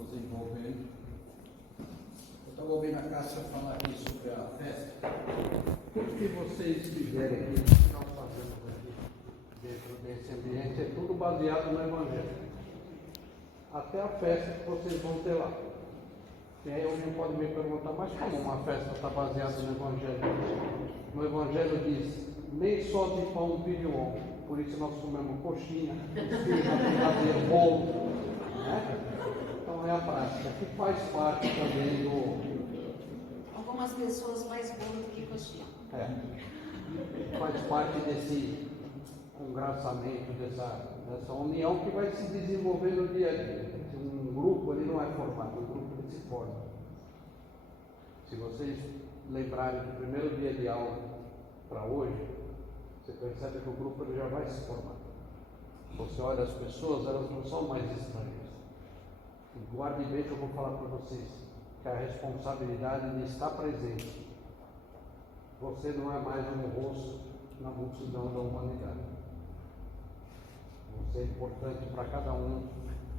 nos envolvendo. Eu estava ouvindo a Cássia falar aqui sobre a festa. Tudo que vocês fizerem aqui, que nós fazemos aqui, dentro desse ambiente, é tudo baseado no Evangelho. Até a festa que vocês vão ter lá. E aí alguém pode me perguntar, mas como uma festa está baseada no Evangelho? No Evangelho diz, nem só de pão vive o homem. Por isso nós comemos coxinha, fazer bolo, né? Então é a prática, que faz parte também do... Algumas pessoas mais bolo do que coxinha. Faz parte desse congraçamento, dessa união que vai se desenvolver no dia a dia. Um grupo ele não é formado, um grupo ele se forma. Se vocês lembrarem do primeiro dia de aula para hoje, você percebe que o grupo ele já vai se formar. Você olha as pessoas, elas não são mais estranhas. E guarde bem que eu vou falar para vocês, que a responsabilidade de estar presente. Você não é mais um rosto na multidão da humanidade. Você é importante para cada um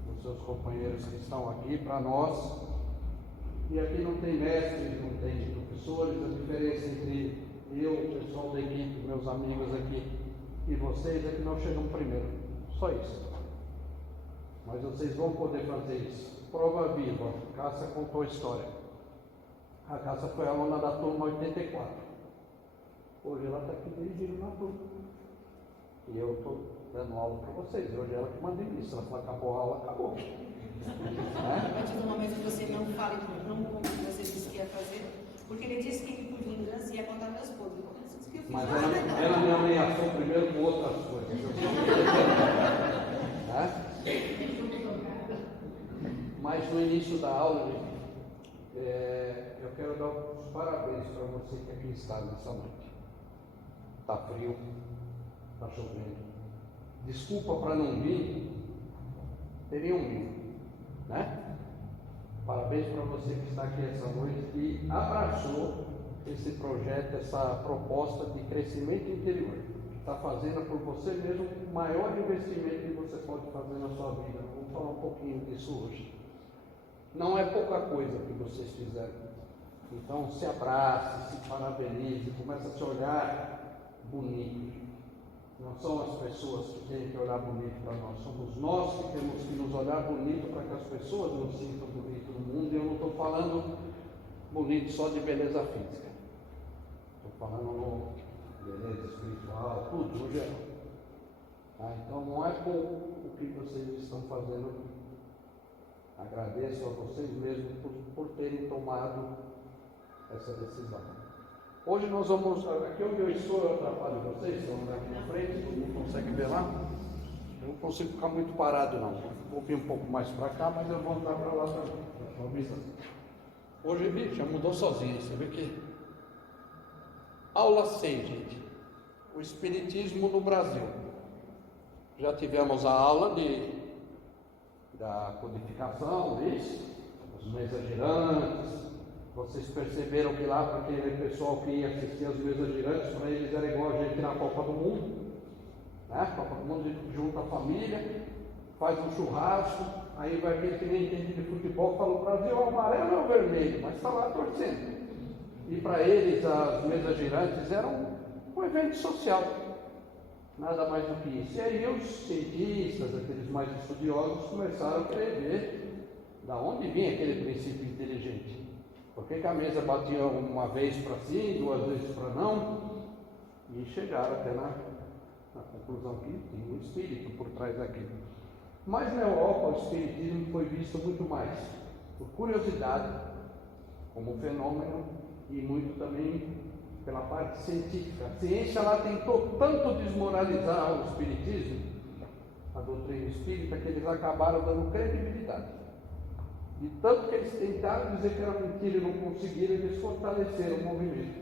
dos seus companheiros que estão aqui, para nós. E aqui não tem mestres, não tem professores. A diferença entre eu, o pessoal da equipe, meus amigos aqui e vocês é que nós chegamos primeiro. Só isso. Mas vocês vão poder fazer isso. Prova viva. A Cássia contou a história. A Cássia foi aluna da turma 84. Hoje ela está aqui dirigindo na turma. E eu estou dando aula para vocês. Hoje ela que manda isso. Ela falou, acabou a aula, acabou. A partir do momento que você não fale, não como você disse que ia fazer, porque ele disse que por vingança ia contar meus podres. Mas ela me ameaçou primeiro com outras coisas. Mas no início da aula, eu quero dar os parabéns para você que aqui está nessa noite. Está frio, está chovendo. Desculpa para não vir, teriam vindo, né? Parabéns para você que está aqui essa noite e abraçou esse projeto, essa proposta de crescimento interior. Está fazendo por você mesmo o maior investimento que você pode fazer na sua vida. Vamos falar um pouquinho disso hoje. Não é pouca coisa que vocês fizeram. Então se abrace, se parabenize, começa a se olhar bonito. Não são as pessoas que têm que olhar bonito para nós, somos nós que temos que nos olhar bonito para que as pessoas nos sintam bonito no mundo. E eu não estou falando bonito só de beleza física. Estou falando no beleza espiritual, tudo no geral. Então não é pouco o que vocês estão fazendo. Agradeço a vocês mesmos por terem tomado essa decisão. Hoje nós vamos, aqui onde eu estou, eu atrapalho vocês, estão aqui na frente, todo mundo consegue ver lá. Eu não consigo ficar muito parado não. Vou vir um pouco mais para cá, mas eu vou andar para lá também. Hoje já mudou sozinho, você vê que... Aula 6, gente. O Espiritismo no Brasil. Já tivemos a aula da codificação, isso, os mesas girantes. Vocês perceberam que lá, para aquele pessoal que ia assistir as mesas girantes, para eles era igual a gente na Copa do Mundo. Né? Copa do Mundo, a gente junta a família, faz um churrasco, aí vai aquele que nem entende de futebol, fala, o Brasil é o amarelo ou o vermelho, mas está lá torcendo. E para eles, as mesas girantes eram um evento social, nada mais do que isso. E aí os cientistas, aqueles mais estudiosos, começaram a prever da onde vinha aquele princípio inteligente. Por que a mesa batia uma vez para sim, duas vezes para não? E chegaram até na conclusão que tinha um espírito por trás daquilo. Mas na Europa o espiritismo foi visto muito mais por curiosidade, como fenômeno, e muito também pela parte científica. A ciência ela tentou tanto desmoralizar o espiritismo, a doutrina espírita, que eles acabaram dando credibilidade. E tanto que eles tentaram dizer que era mentira e não conseguiram, eles fortaleceram o movimento.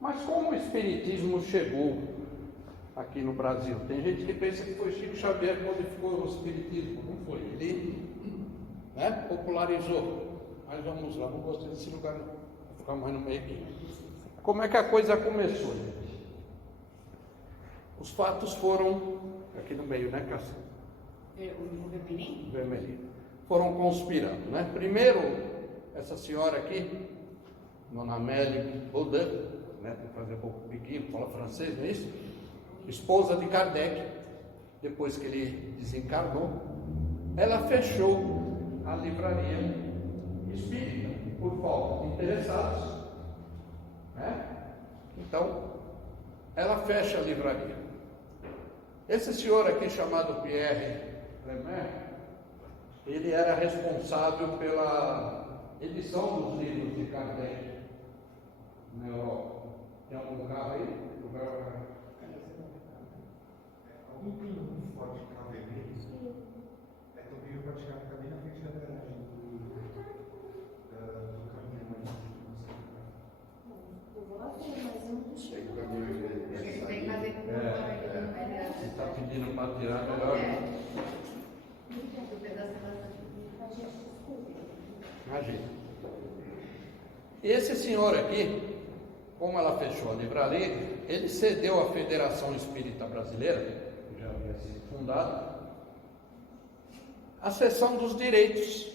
Mas como o espiritismo chegou aqui no Brasil? Tem gente que pensa que foi Chico Xavier que modificou o espiritismo. Não foi. Ele popularizou. Mas vamos lá, não gostei desse lugar, não. Vou ficar mais no meio aqui. Como é que a coisa começou, gente? Os fatos foram aqui no meio, né, Cássia? O vermelhinho? Vermelhinho. foram conspirando, né? Primeiro, essa senhora aqui, Dona Amélie Baudin, né, para fazer um pouco de biquinho, fala francês, não é isso? Esposa de Kardec, depois que ele desencarnou, ela fechou a livraria espírita por falta de interessados, né? Então, ela fecha a livraria. Esse senhor aqui, chamado Pierre Lemaitre, ele era responsável pela edição dos livros de Kardec na Europa. Tem algum carro aí? Alguém tem um forte carro vermelho? É que eu vi o forte carro bem na frente da garagem do caminhão ali. Eu vou lá ver, mas eu não Sei que o chego. caminhão A gente tem que fazer com Se está pedindo para tirar, melhor. do pedaço da Imagina. E esse senhor aqui, como ela fechou a livraria, ele cedeu à Federação Espírita Brasileira, que já havia sido fundada, a cessão dos direitos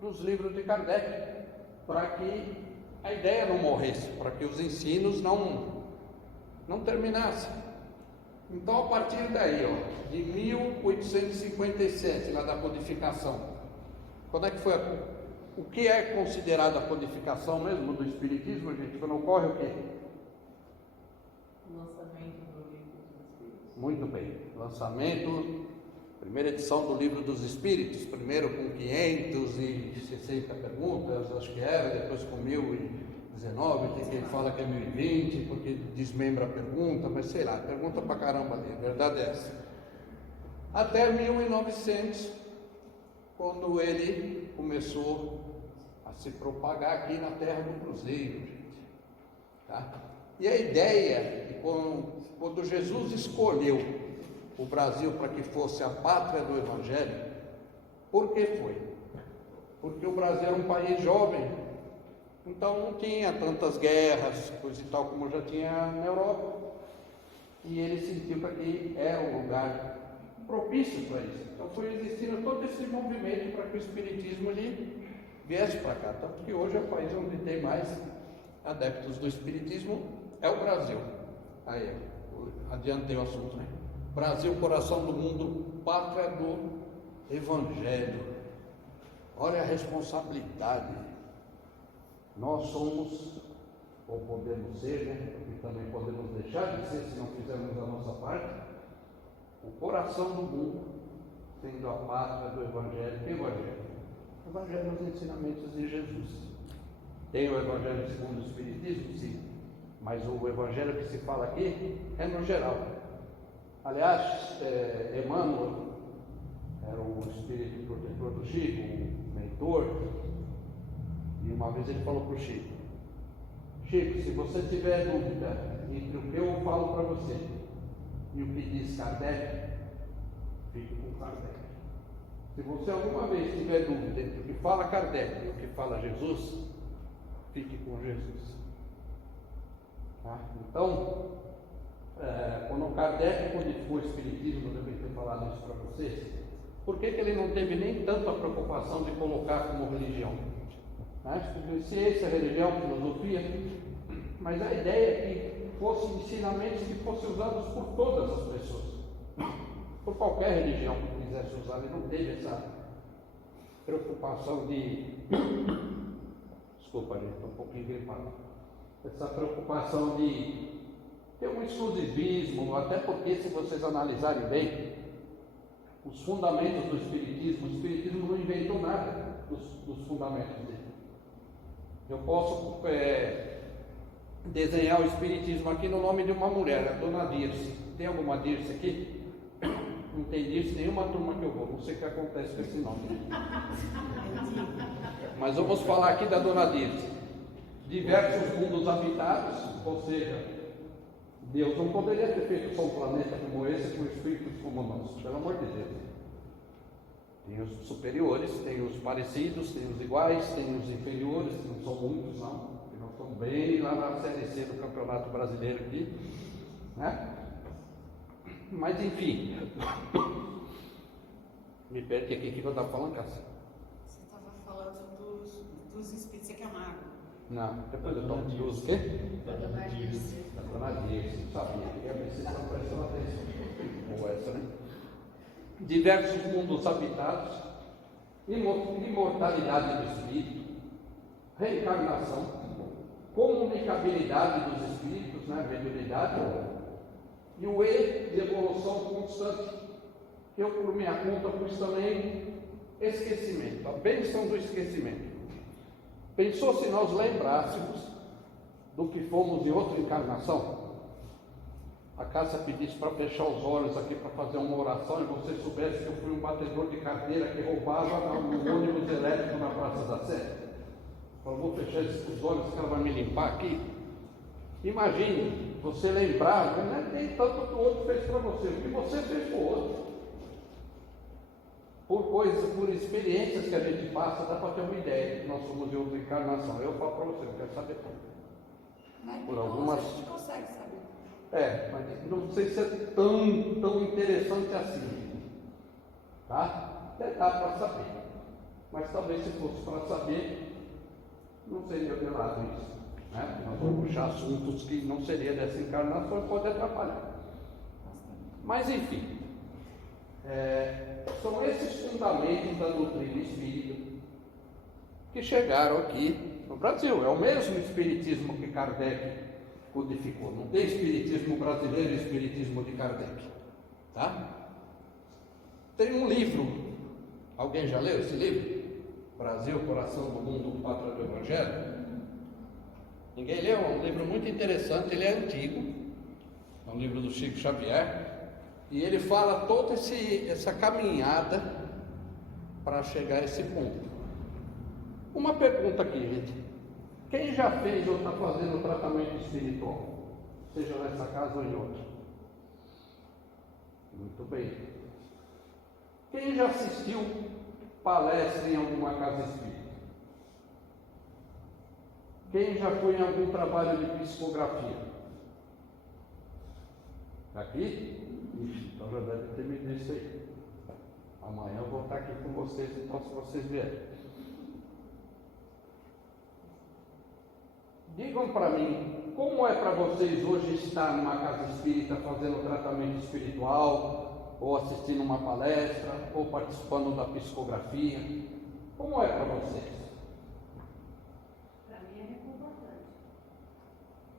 dos livros de Kardec, para que a ideia não morresse, para que os ensinos não terminassem. Então, a partir daí, ó, de 1857, lá da codificação, quando é que foi o que é considerado a codificação mesmo do Espiritismo, gente? Quando ocorre o quê? Lançamento do Livro dos Espíritos. Muito bem. Lançamento, primeira edição do Livro dos Espíritos, primeiro com 560 perguntas, acho que era, depois com 1019, tem quem fala que é 1020, porque desmembra a pergunta, mas sei lá, pergunta pra caramba ali, a verdade é essa. Até 1900, quando ele começou a se propagar aqui na terra do Cruzeiro, gente. Tá? E a ideia, quando Jesus escolheu o Brasil para que fosse a pátria do Evangelho, por que foi? Porque o Brasil era um país jovem, então não tinha tantas guerras, coisa e tal como já tinha na Europa, e ele sentiu que aqui era um lugar propício para isso. Então foi existindo todo esse movimento para que o Espiritismo ele viesse para cá. Tanto que hoje é o país onde tem mais adeptos do Espiritismo, é o Brasil. Aí, adiantei o assunto, né? Brasil, coração do mundo, pátria do Evangelho. Olha a responsabilidade. Nós somos, ou podemos ser, né? E também podemos deixar de ser se não fizermos a nossa parte, o coração do mundo, sendo a pátria do Evangelho. Que Evangelho? O Evangelho é os ensinamentos de Jesus. Tem o Evangelho segundo o Espiritismo? Sim. Mas o Evangelho que se fala aqui é no geral. Aliás, Emmanuel era o espírito protetor do Chico, o mentor, e uma vez ele falou para o Chico: Chico, se você tiver dúvida entre o que eu falo para você e o que diz Kardec, fique com Kardec. Se você alguma vez tiver dúvida entre o que fala Kardec e o que fala Jesus, fique com Jesus. Tá? Então, quando Kardec codificou o Espiritismo, eu devia ter falado isso para vocês, por que ele não teve nem tanta preocupação de colocar como religião? Estudou ciência, religião, filosofia, mas a ideia é que fossem ensinamentos que fossem usados por todas as pessoas, por qualquer religião que quisesse usar. Ele não teve essa preocupação de... Desculpa, gente, estou um pouquinho gripado. Essa preocupação de ter um exclusivismo, até porque, se vocês analisarem bem, os fundamentos do Espiritismo, o Espiritismo não inventou nada dos fundamentos dele. Eu posso desenhar o Espiritismo aqui no nome de uma mulher, a Dona Dirce. Tem alguma Dirce aqui? Não tem Dirce nenhuma turma que eu vou, não sei o que acontece com esse nome. Mas vamos falar aqui da Dona Dirce. Diversos mundos habitados, ou seja, Deus não poderia ter feito só um planeta como esse com espíritos como nós, pelo amor de Deus. Tem os superiores, tem os parecidos, tem os iguais, tem os inferiores, que não são muitos não, que nós estamos bem lá na Série C do Campeonato Brasileiro aqui, né? Mas enfim, me perdi aqui, o que eu estava falando, Cássio? dos espíritos. Você quer uma água? Não, depois eu tomo dos o quê? Da Dona Dirce, sabia, queria ver se estão prestando atenção. Ou essa, né? Diversos mundos habitados, imortalidade do espírito, reencarnação, comunicabilidade dos espíritos, né? Mediunidade, e o E de evolução constante, que eu, por minha conta, pus também esquecimento, a bênção do esquecimento. Pensou se nós lembrássemos do que fomos em outra encarnação? A Cássia pedisse para fechar os olhos aqui para fazer uma oração e você soubesse que eu fui um batedor de carteira que roubava no ônibus elétrico na Praça da Sé. Falou, vou fechar os olhos que ela vai me limpar aqui. Imagine, você lembrar, não é nem tanto que o outro fez para você, o que você fez para o outro. Por coisas, por experiências que a gente passa, dá para ter uma ideia que nós somos de outra encarnação. Eu falo para você, eu quero saber como. Mas Por então, algumas... a gente consegue saber. Mas não sei se é tão interessante assim. Tá? Até dá para saber. Mas talvez se fosse para saber, não seria velado isso. Né? Nós vamos puxar assuntos que não seria dessa encarnação e pode atrapalhar. Mas enfim, são esses fundamentos da doutrina espírita que chegaram aqui no Brasil. É o mesmo espiritismo que Kardec codificou. Não tem espiritismo brasileiro e espiritismo de Kardec. Tá? Tem um livro, alguém já leu esse livro? Brasil, Coração do Mundo, Pátria do Evangelho? Ninguém leu? É um livro muito interessante, ele é antigo, é um livro do Chico Xavier, e ele fala toda essa caminhada para chegar a esse ponto. Uma pergunta aqui, gente. Quem já fez ou está fazendo tratamento espiritual? Seja nessa casa ou em outra? Muito bem. Quem já assistiu palestra em alguma casa espírita? Quem já foi em algum trabalho de psicografia? Aqui? Ixi, então já deve ter me dito isso aí. Amanhã eu vou estar aqui com vocês, então se vocês vierem. Digam para mim, como é para vocês hoje estar numa casa espírita fazendo tratamento espiritual, ou assistindo uma palestra, ou participando da psicografia? Como é para vocês? Para mim é reconfortante.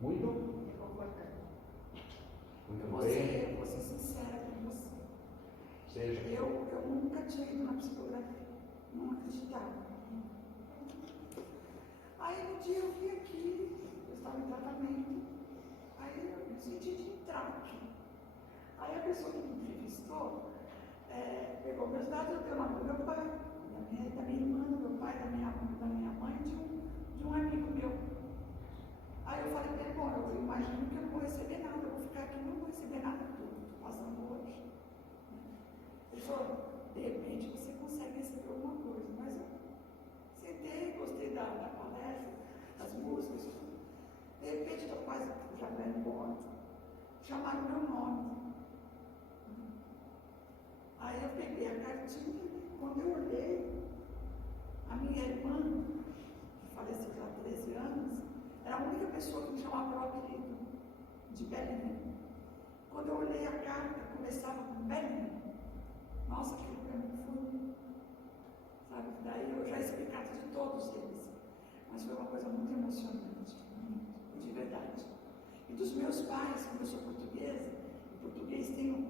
Muito? Reconfortante. Muito bem. Eu vou ser sincera com você. Seja. Eu nunca tinha ido na psicografia. Não acreditava. Aí um dia eu vim aqui, eu estava em tratamento, aí eu decidi de entrar aqui. Aí a pessoa que me entrevistou pegou meus dados, eu dei o nome do meu pai, da minha irmã, do meu pai, da minha mãe, de um amigo meu. Aí eu falei para ele, bom, eu imagino que eu não vou receber nada, eu vou ficar aqui, não vou receber nada tudo, estou passando hoje. Ele falou, de repente você consegue receber alguma coisa, mas eu sentei, gostei da palestra, das músicas, tudo. De repente estou quase já para ir embora. Chamaram meu nome. Aí eu peguei a cartinha e quando eu olhei, a minha irmã, que faleceu há 13 anos, era a única pessoa que me chamava pelo apelido de Belinha. Quando eu olhei a carta, começava com Belinha. Nossa, aquilo para mim foi, sabe? Daí eu já expliquei a carta de todos eles. Mas foi uma coisa muito emocionante, muito, de verdade. E dos meus pais, como eu sou portuguesa, o português tem um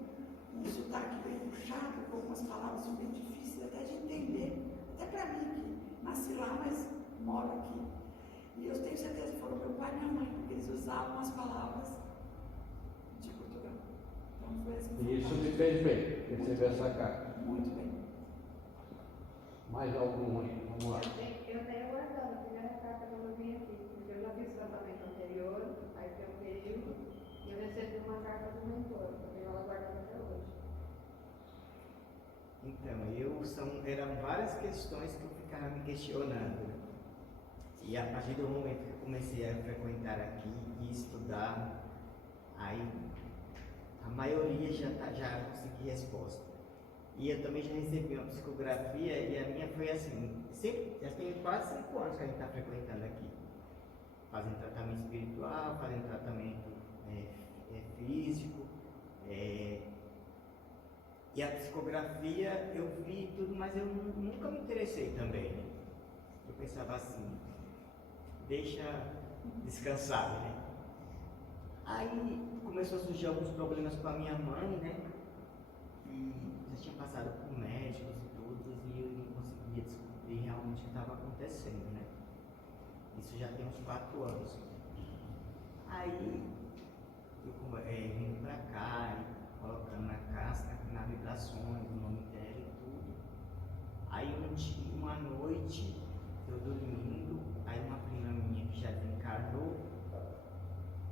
sotaque bem puxado, com algumas palavras são bem difíceis até de entender, até para mim, que nasci lá, mas moro aqui. E eu tenho certeza que foram meu pai e minha mãe, porque eles usavam as palavras de Portugal. Então foi assim. E isso me fez bem, receber essa carta. Muito bem. Mais algum aí? Vamos lá. Eu tenho guardado a primeira carta quando eu vim aqui, porque eu já fiz tratamento anterior, aí tem um período, e eu recebi uma carta do mentor, eu tenho ela guardada até hoje. Então, eram várias questões que eu ficava me questionando. E a partir do momento que eu comecei a frequentar aqui e estudar, aí a maioria já consegui resposta. E eu também já recebi uma psicografia e a minha foi assim, já tem quase 5 anos que a gente está frequentando aqui. Fazendo tratamento espiritual, fazendo tratamento físico. E a psicografia eu vi tudo, mas eu nunca me interessei também. Né? Eu pensava assim, deixa descansar, né? Aí começou a surgir alguns problemas com a minha mãe, né? E já tinha passado por médicos e tudo, e eu não conseguia descobrir realmente o que estava acontecendo, né? Isso já tem uns 4 anos. Aí eu vindo pra cá, colocando na casca, na vibrações, o nome dela e tudo. Aí uma noite, eu dormindo, aí uma prima minha que já desencarnou,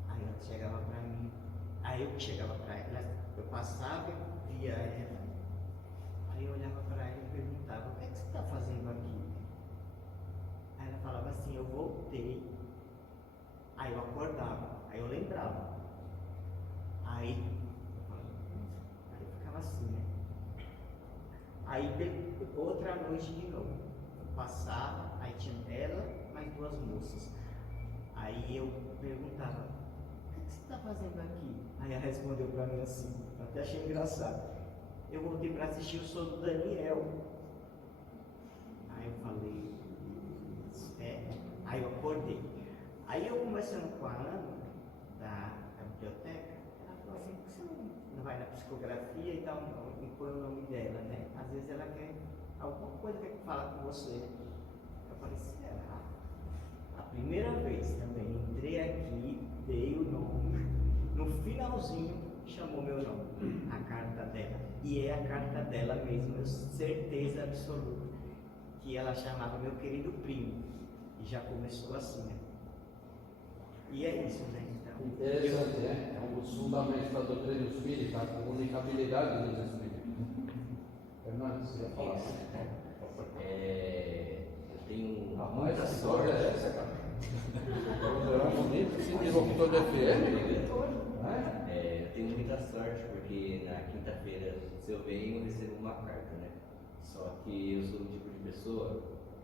aí ela chegava pra mim, aí eu chegava pra ela, eu passava e via ela, aí eu olhava pra ela e perguntava, o que é que você está fazendo aqui? Aí ela falava assim, eu voltei, aí eu acordava, aí eu lembrava, aí eu ficava assim, né? Aí outra noite de novo, eu passava, aí tinha ela, mais 2 moças. Aí eu perguntava, o que você está fazendo aqui? Aí ela respondeu para mim assim, eu até achei engraçado. Eu voltei para assistir o show do Daniel. Aí eu falei, aí eu acordei. Aí eu conversando com a Ana, da biblioteca, ela falou assim, por que você não vai na psicografia e tal, e põe o nome dela, né? Às vezes ela quer alguma coisa que fala com você. Eu falei, será? A primeira vez também entrei aqui, dei o nome, no finalzinho chamou meu nome, a carta dela. E é a carta dela mesmo, eu certeza absoluta, que ela chamava meu querido primo. E já começou assim, né? E é isso, né? Então, interessante, né? É um dos fundamentos da doutrina espírita, a comunicabilidade dos espíritos. Fernando, você ia falar assim? Eu tenho Rapaz, muita que história sorte. é essa, cara? Era bonito, assim, de locutor de FM. Eu tenho muita sorte porque na quinta-feira, se eu venho, eu recebo uma carta, né? Só que eu sou o tipo de pessoa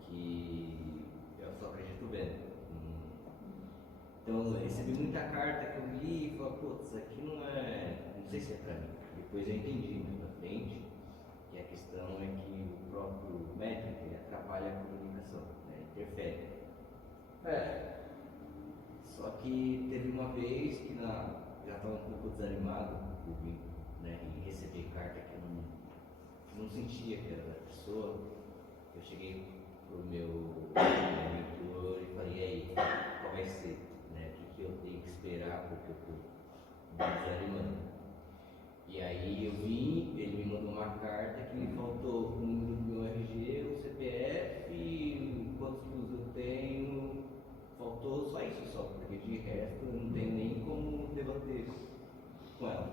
que eu só acredito vendo. Então eu recebi muita carta que eu li e falei, putz, isso aqui não sei se é pra mim. Depois eu entendi mais pra frente que a questão é que o próprio médico ele atrapalha a comunicação, né? Interfere. Só que teve uma vez que já estava um pouco desanimado por mim, né? E receber carta que eu não sentia que era da pessoa. Eu cheguei pro meu mentor e falei, e aí, qual vai ser? O que eu tenho que esperar porque eu estou desanimando. E aí eu vim, ele me mandou uma carta que me faltou o número do meu RG, o CPF, quantos quilos eu tenho, faltou só isso só, porque de resto eu não tenho nem como debater com ela.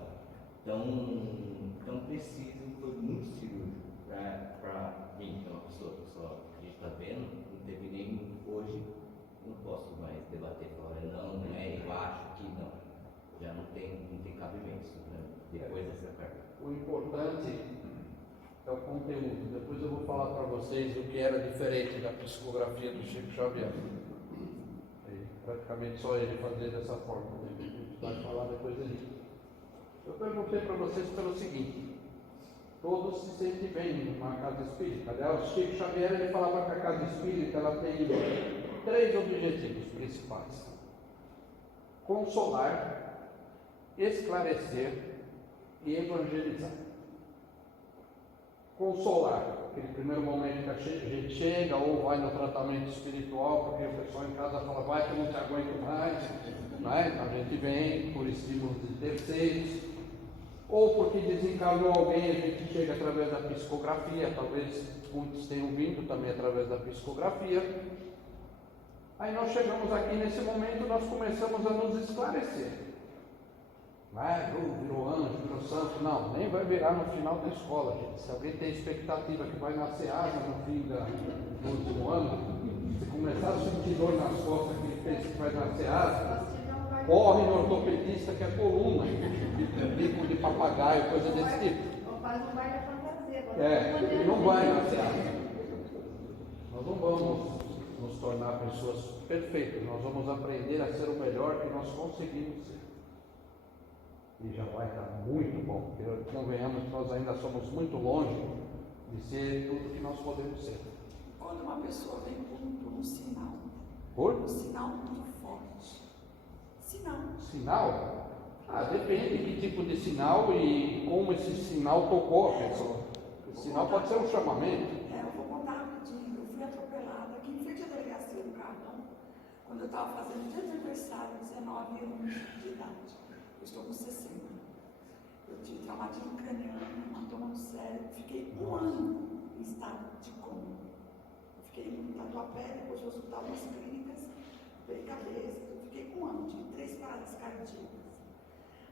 Então preciso, foi muito cirúrgico para mim, que é uma pessoa que só acredita vendo, não teve nem hoje. Não posso mais debater, falar, não é, eu acho que não. Já não tem cabimento, né? Depois dessa carta. O importante é o conteúdo. Depois eu vou falar para vocês o que era diferente da psicografia do Chico Xavier. Praticamente só ele fazia dessa forma. A gente vai falar depois dele. Eu perguntei para vocês pelo seguinte: todos se sentem bem numa casa espírita. Aliás, o Chico Xavier ele falava que a casa espírita ela tem 3 objetivos principais: consolar, esclarecer e evangelizar. Consolar, aquele primeiro momento que a gente chega ou vai no tratamento espiritual, porque o pessoal em casa fala, vai que eu não te aguento mais, né? A gente vem por estímulos de terceiros, ou porque desencarnou alguém, a gente chega através da psicografia, talvez muitos tenham vindo também através da psicografia. Aí nós chegamos aqui nesse momento, nós começamos a nos esclarecer. Virou anjo, virou santo. Não, nem vai virar no final da escola, gente. Se alguém tem expectativa que vai nascer asa no fim do último ano, se começar a sentir dor nas costas que pensa que vai nascer asa, corre no ortopedista que é coluna, bico de papagaio, coisa desse tipo. Faz um baile fantasia, Pode Não vai nascer. Nós não vamos nos tornar pessoas perfeitas, nós vamos aprender a ser o melhor que nós conseguimos ser. E já vai estar muito bom, porque convenhamos que nós ainda somos muito longe de ser tudo que nós podemos ser. Quando uma pessoa vem por um sinal, Por? um sinal muito forte. Sinal. Sinal? Depende de que tipo de sinal e como esse sinal tocou a pessoa. O sinal pode ser um chamamento. Eu vou contar rapidinho. Eu fui atropelada aqui em frente à delegacia do Cartão, quando eu estava fazendo dia de aniversário, 19 anos de idade. Eu estou com 60. Eu tive traumatismo craniano, hematoma no cérebro. Fiquei um ano em estado de coma. Eu fiquei no Tatuapé, depois no hospital nas clínicas, operei cabeça. Eu fiquei um ano, tive 3 paradas cardíacas.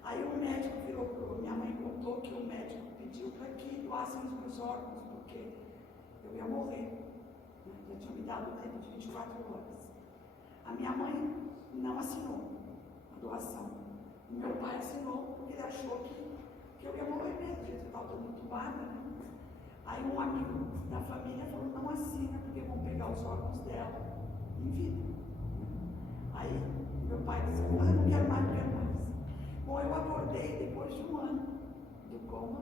Aí o médico virou para minha mãe, contou que o médico pediu para que doassem os meus órgãos, porque eu ia morrer. Né? Já tinha me dado o tempo de 24 horas. A minha mãe não assinou a doação. E meu pai assinou porque ele achou que eu ia morrer mesmo, porque eu estava toda entubada. Né? Aí um amigo da família falou, não assina, porque vão pegar os órgãos dela em vida. Aí meu pai disse, não quero mais, não quero mais. Bom, eu acordei depois de um ano do coma,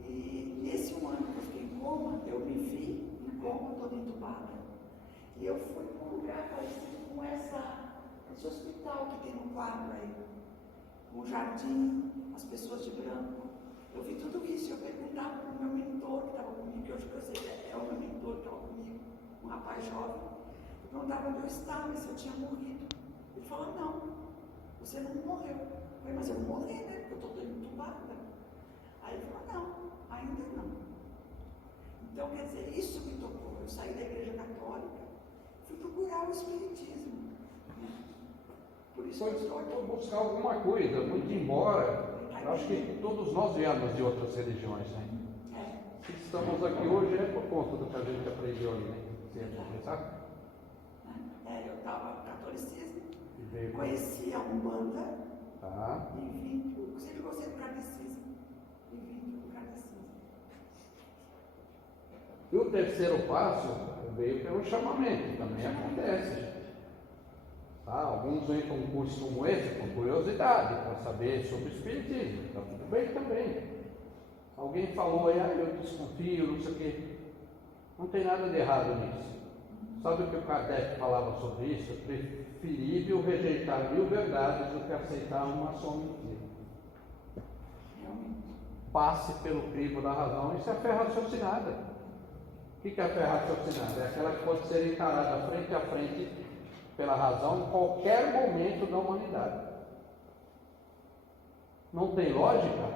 e nesse um ano que eu fiquei em coma, eu me vi em coma, toda entubada. E eu fui para um lugar parecido com esse hospital que tem no quadro aí, com o jardim, as pessoas de branco. Eu vi tudo isso, eu perguntava para o meu mentor que estava comigo, que hoje eu sei que é o meu mentor que estava comigo, um rapaz jovem. Eu perguntava onde eu estava, se eu tinha morrido. Ele falou, não. Você não morreu. Eu falei, mas eu vou morrer, né? Porque eu estou toda entubada. Aí ele falou, não, ainda não. Então, quer dizer, isso me tocou. Eu saí da igreja católica, fui procurar o espiritismo. Né? Por isso Foi eu estou aqui. buscar alguma coisa, muito embora. Eu acho que todos nós viemos de outras religiões, né? Se estamos aqui hoje é por conta do que a gente aprendeu ali, né? Você ia pensar? Eu estava catolicismo. Veio... Conheci a Umbanda e vim, sempre gostei do catecismo e vim do catecismo. E o terceiro passo veio pelo chamamento, também acontece. Alguns vêm com um curso como esse, com curiosidade, para saber sobre o espiritismo, está tudo bem também. Alguém falou aí, eu desconfio, não sei o quê. Não tem nada de errado nisso. Sabe o que o Kardec falava sobre isso? Preferível rejeitar 1000 verdades do que aceitar uma só mentira. Passe pelo crivo da razão. Isso é a fé raciocinada. O que é a fé raciocinada? É aquela que pode ser encarada frente a frente pela razão em qualquer momento da humanidade. Não tem lógica?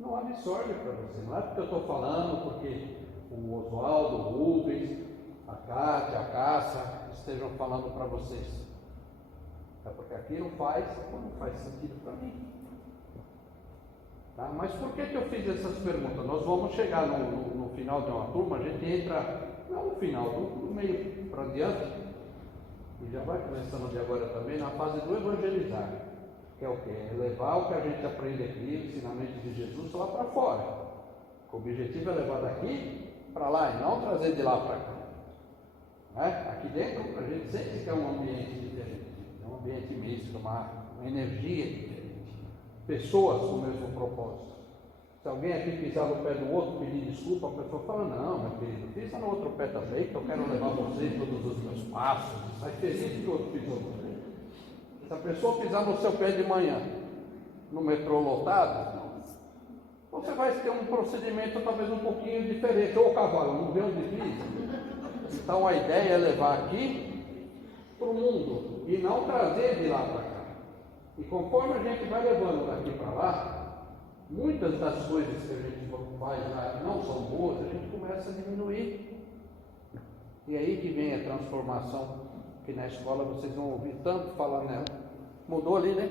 Não absorve para você. Não é porque eu estou falando, porque o Oswaldo, o Rubens, a Cátia, a Cássia estejam falando para vocês. É porque aqui não faz sentido para mim. Tá? Mas por que eu fiz essas perguntas? Nós vamos chegar no final de uma turma, a gente entra, não no final, do meio para diante, e já vai começando de agora também, na fase do evangelizar, que é o quê? É levar o que a gente aprende aqui, o ensinamento de Jesus, lá para fora. O objetivo é levar daqui para lá e não trazer de lá para cá. Aqui dentro a gente sente que é um ambiente diferente, é um ambiente misto, uma energia diferente, pessoas com o mesmo propósito. Se alguém aqui pisar no pé do outro, pedir desculpa, a pessoa fala, não, meu querido, pisa no outro pé também, que eu quero levar você em todos os meus passos, sai feliz que o outro pisou no pé. Se a pessoa pisar no seu pé de manhã, no metrô lotado, você vai ter um procedimento talvez um pouquinho diferente, ou o cavalo, não vê onde pisa. Então a ideia é levar aqui para o mundo e não trazer de lá para cá. E conforme a gente vai levando daqui para lá, muitas das coisas que a gente faz lá não são boas, a gente começa a diminuir. E aí que vem a transformação que na escola vocês vão ouvir tanto falar nela. Mudou ali, né?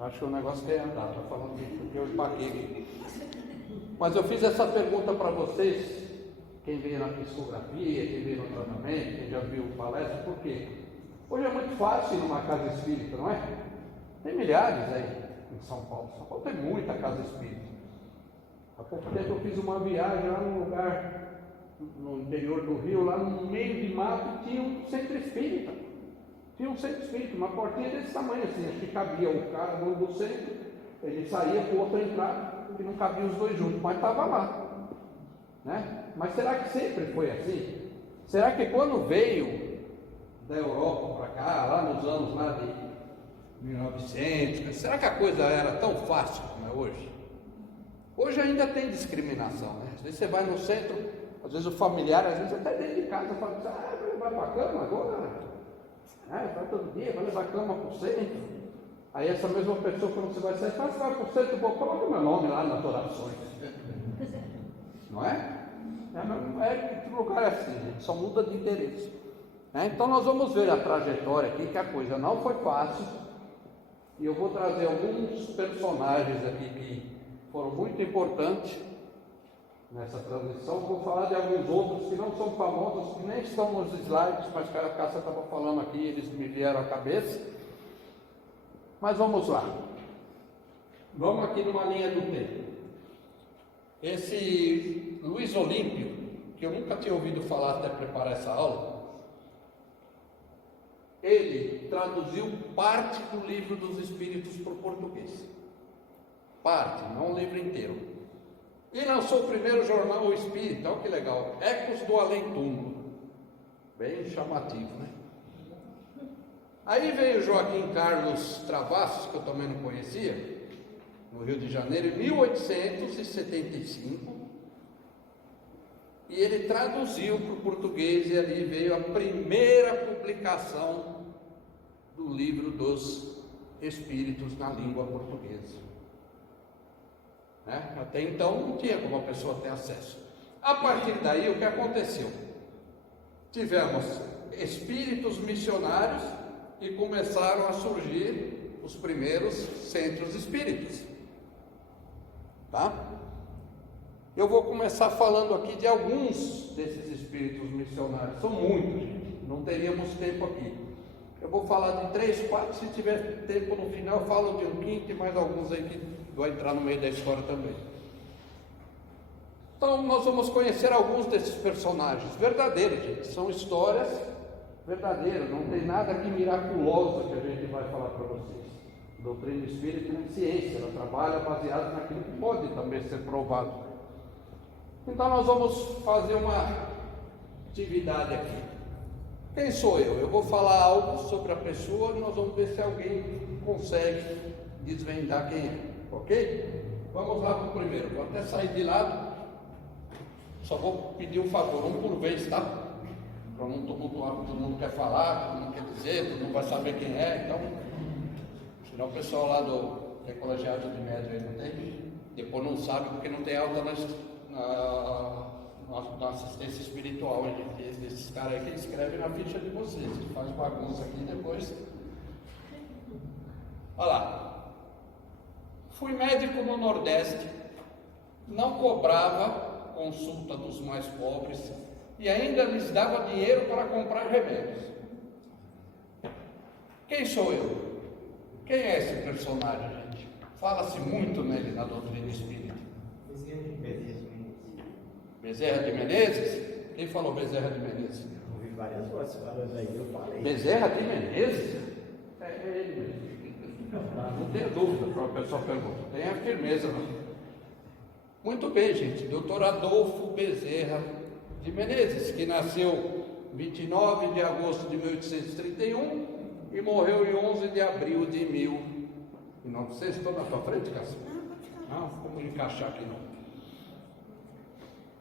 Acho que o negócio quer andar, está falando disso porque eu empaquei. Mas eu fiz essa pergunta para vocês. Quem veio na psicografia, quem veio no tratamento, quem já viu palestra, por quê? Hoje é muito fácil ir numa casa espírita, não é? Tem milhares aí em São Paulo. São Paulo tem muita casa espírita. Há pouco tempo eu fiz uma viagem lá num lugar no interior do Rio, lá no meio de mato, tinha um centro espírita. Tinha um centro espírita, uma portinha desse tamanho assim, acho que cabia o cara do centro, ele saía para o outro entrar, porque não cabia os dois juntos, mas estava lá. Né? Mas será que sempre foi assim? Será que quando veio da Europa para cá, lá nos anos lá de 1900, será que a coisa era tão fácil como é hoje? Hoje ainda tem discriminação, né? Às vezes você vai no centro, às vezes o familiar, às vezes até dentro de casa, fala assim, vai levar para a cama agora? Vai todo dia, vai levar a cama para o centro. Aí essa mesma pessoa, quando você vai sair, você vai para o centro, coloca o meu nome lá nas orações. Não é? Que lugar é assim, gente, só muda de interesse. Então nós vamos ver a trajetória aqui, que a coisa não foi fácil. E eu vou trazer alguns personagens aqui que foram muito importantes nessa transição. Vou falar de alguns outros que não são famosos, que nem estão nos slides, mas que a Cássia estava falando aqui, eles me vieram à cabeça. Mas vamos lá. Vamos aqui numa linha do tempo. Esse Luiz Olímpio, que eu nunca tinha ouvido falar até preparar essa aula, ele traduziu parte do Livro dos Espíritos para o português. Parte, não o livro inteiro. E lançou o primeiro jornal O Espírito, olha que legal, Ecos do Além-Túmulo. Bem chamativo, né? Aí veio Joaquim Carlos Travassos, que eu também não conhecia, no Rio de Janeiro, em 1875, e ele traduziu para o português, e ali veio a primeira publicação do Livro dos Espíritos na língua portuguesa. Até então não tinha como a pessoa ter acesso. A partir daí, o que aconteceu? Tivemos espíritos missionários e começaram a surgir os primeiros centros espíritas. Tá? Eu vou começar falando aqui de alguns desses espíritos missionários. São muitos, gente. Não teríamos tempo aqui. Eu vou falar de 3, 4, se tiver tempo no final, eu falo de um quinto e mais alguns aí que vai entrar no meio da história também. Então, nós vamos conhecer alguns desses personagens verdadeiros, gente. São histórias verdadeiras, não tem nada aqui miraculoso que a gente vai falar para vocês. A doutrina espírita é ciência, ela trabalha baseada naquilo que pode também ser provado. Então, nós vamos fazer uma atividade aqui. Quem sou eu? Eu vou falar algo sobre a pessoa e nós vamos ver se alguém consegue desvendar quem é, ok? Vamos lá para o primeiro. Vou até sair de lado, só vou pedir um favor, um por vez, tá? Para não tumultuar, todo mundo quer falar, todo mundo quer dizer, todo mundo vai saber quem é, então, senão o pessoal lá do colegiado de médio aí não tem, depois não sabe porque não tem alta na assistência espiritual, hein? Esses caras aí que escrevem na ficha de vocês, que faz bagunça aqui depois. Olha lá. Fui médico no Nordeste, não cobrava consulta dos mais pobres e ainda lhes dava dinheiro para comprar remédios. Quem sou eu? Quem é esse personagem, gente? Fala-se muito nele na doutrina espírita. Bezerra de Menezes? Quem falou Bezerra de Menezes? Eu ouvi várias vozes falando aí, eu falei. Bezerra de Menezes? É ele mesmo. Não tenha dúvida, para a pessoa pergunta. Tenha firmeza. Não. Muito bem, gente. Dr. Adolfo Bezerra de Menezes, que nasceu 29 de agosto de 1831 e morreu em 11 de abril de 1900. Estou na tua frente, Cássio? Não, vamos encaixar aqui não.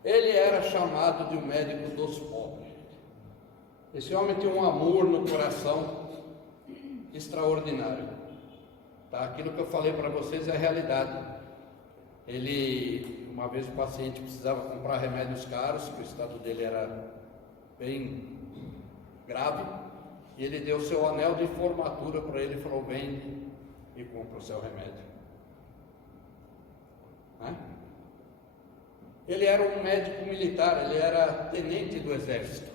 Ele era chamado de um médico dos pobres. Esse homem tinha um amor no coração extraordinário. Tá? Aquilo que eu falei para vocês é a realidade. Ele, uma vez o paciente precisava comprar remédios caros, que o estado dele era bem grave, e ele deu seu anel de formatura para ele e falou: vende e compra o seu remédio. Ele era um médico militar, ele era tenente do exército.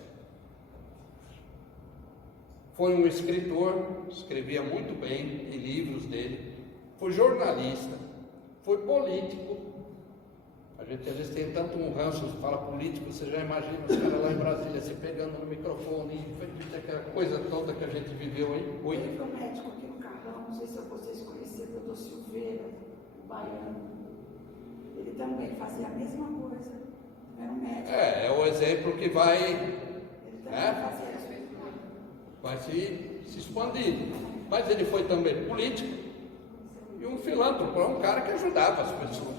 Foi um escritor, escrevia muito bem em livros dele, foi jornalista, foi político, A gente às vezes tem tanto um ranço, fala político, você já imagina os caras lá em Brasília se pegando no microfone, aquela coisa toda que a gente viveu aí. Oi? Teve um médico aqui no Carrão, não sei se vocês conheceram, o doutor Silveira, o baiano. Ele também fazia a mesma coisa. Era um médico. É o exemplo que vai, Ele também fazia isso. vai se expandir. Mas ele foi também político e um filântropo, um cara que ajudava as pessoas.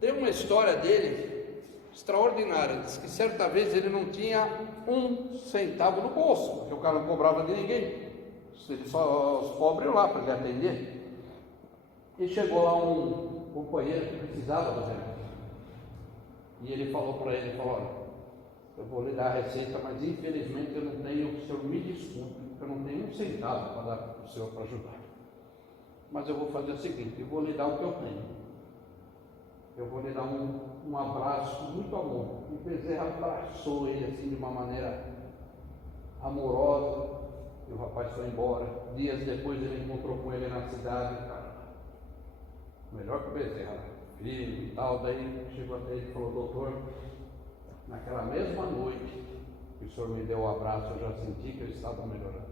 Tem uma história dele extraordinária. Diz que certa vez ele não tinha um centavo no bolso, porque o cara não cobrava de ninguém. Só os pobres lá para ele atender. E chegou lá um companheiro que precisava do remédio. E ele falou para ele, olha, eu vou lhe dar a receita, mas infelizmente eu não tenho, o senhor me desculpe, porque eu não tenho um centavo para dar para o senhor para ajudar. Mas eu vou fazer o seguinte, eu vou lhe dar o que eu tenho. Eu vou lhe dar um abraço muito amor. E o Bezerra abraçou ele assim de uma maneira amorosa. E o rapaz foi embora. Dias depois ele encontrou com ele na cidade. Cara, melhor que o Bezerra, filho e tal. Daí chegou até ele e falou, doutor, naquela mesma noite que o senhor me deu o abraço, eu já senti que eu estava melhorando.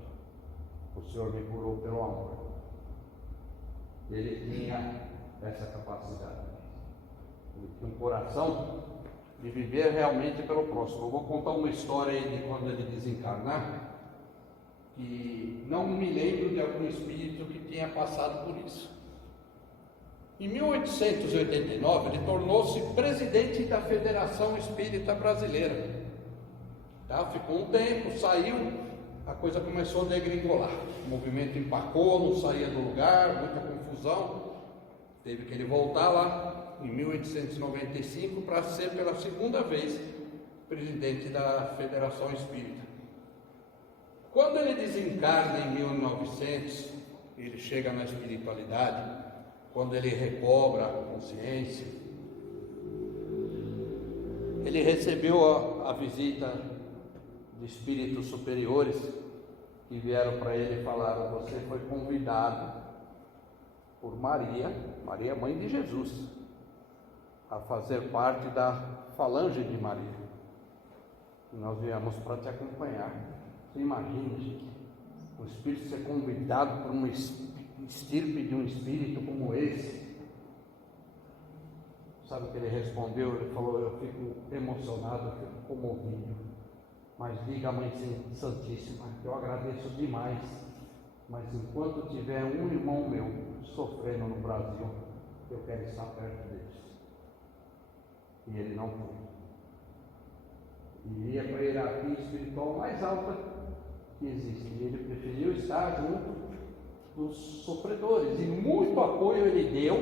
O senhor me curou pelo amor. Ele tinha essa capacidade. Ele tinha um coração de viver realmente pelo próximo. Eu vou contar uma história aí de quando ele desencarnar, que não me lembro de algum espírito que tenha passado por isso. Em 1889, ele tornou-se presidente da Federação Espírita Brasileira. Tá? Ficou um tempo, saiu, a coisa começou a degringolar. O movimento empacou, não saía do lugar, muita confusão. Teve que ele voltar lá em 1895 para ser pela segunda vez presidente da Federação Espírita. Quando ele desencarna em 1900, ele chega na espiritualidade, quando ele recobra a consciência, ele recebeu a visita de espíritos superiores que vieram para ele e falaram: você foi convidado por Maria, mãe de Jesus, a fazer parte da falange de Maria. E nós viemos para te acompanhar. Você imagina, gente, o espírito ser convidado por uma estirpe de um espírito como esse? Sabe o que ele respondeu? Ele falou: eu fico emocionado, eu fico comovido, mas diga à Mãe Santíssima que eu agradeço demais, mas enquanto tiver um irmão meu sofrendo no Brasil, eu quero estar perto deles. E ele não foi. Iria para a hierarquia espiritual mais alta que existe. E ele preferiu estar junto dos sofredores. E muito apoio ele deu,